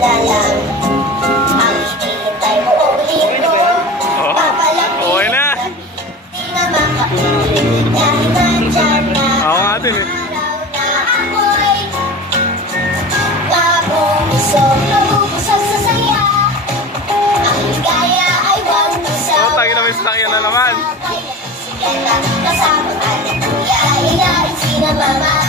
na lang ang hinihintay mo ulit ko. Papalapit okay na. Di na makapilit dahil nandyan na ako nga din eh. araw na ako'y mabubusog, mabubusog sa saya. Ang ligaya ay wag isaw. Tayo na may sakyan na naman. Kasama ka na kuya, ilalim si na mama.